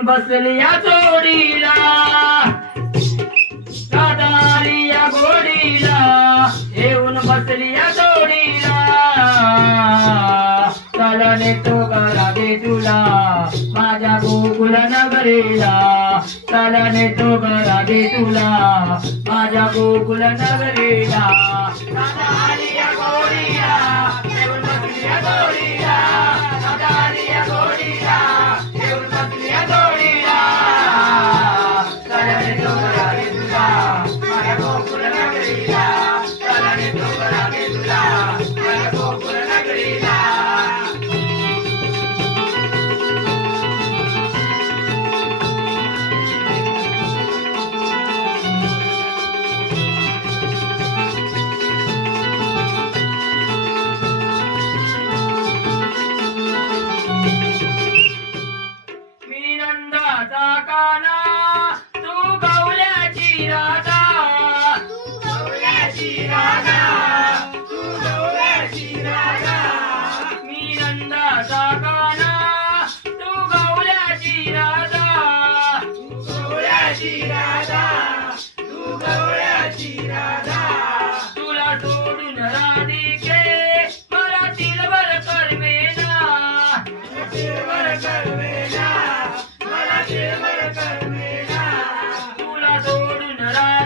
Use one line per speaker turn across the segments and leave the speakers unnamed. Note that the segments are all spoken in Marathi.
धरून बसली या जोडीला. दादाली या गोडीला. येऊन बसली या जोडीला. चालने तो करा दे तुला. माझ्या गोकुल नगरीला. चालने तो करा दे तुला. माझ्या गोकुल नगरीला. दादाली या गोडीला. येऊन बसली या जोडीला. दादाली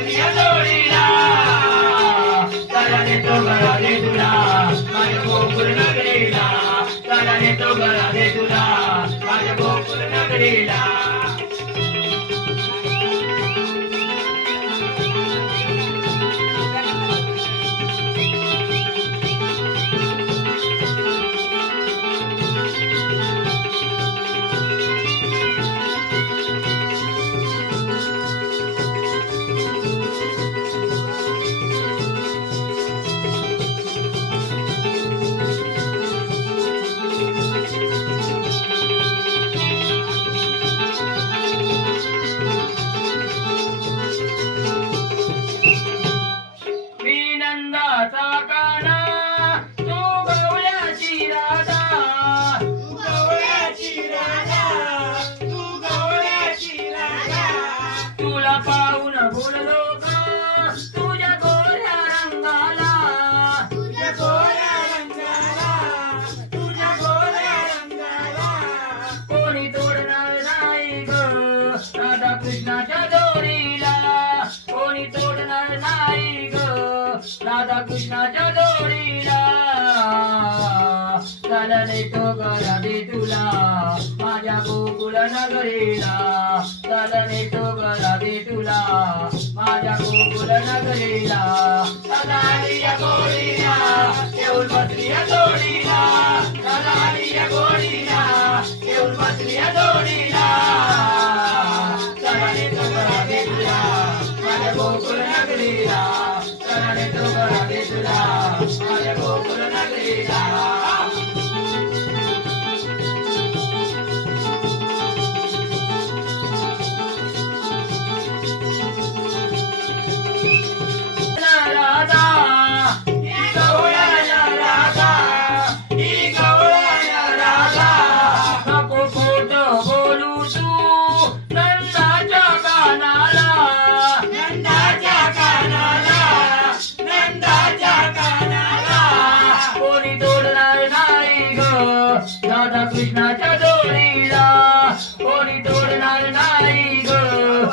Yeah. कृष्णाच्या दोरीला कोणी तोडणार नाही ग. राधा कृष्णाच्या दोरीला चालले तो गराबी तुला माझ्या गोकुल नगरीला. चालले तो गराबी तुला माझ्या गोकुल नगरीला. सदा गोरीला येऊन बसली तोडीला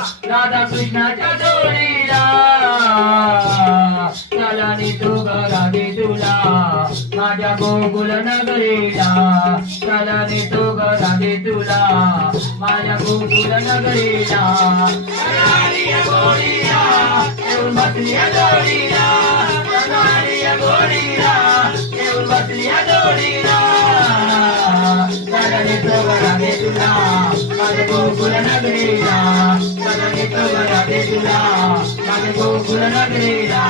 राधा कृष्णाच्या जोडीला चला तुला. माझ्या गोकुल नगरीला. चला नि तुला. माझ्या गोकुल नगरीला. गोडीला गोडीला तुला. माझ्या गोकुल नगरीला. గోకుల నగరీరా